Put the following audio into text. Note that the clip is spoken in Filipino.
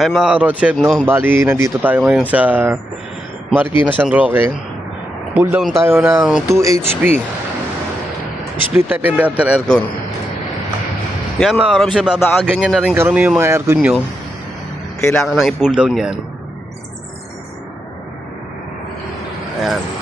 Hi mga Rodseb, no? Bali, nandito tayo ngayon sa Marikina, San Roque. Pull down tayo ng 2 HP split type inverter aircon. Yan mga Rodseb, baka ganyan na rin karami yung mga aircon nyo. Kailangan nang i-pull down yan. Ayan.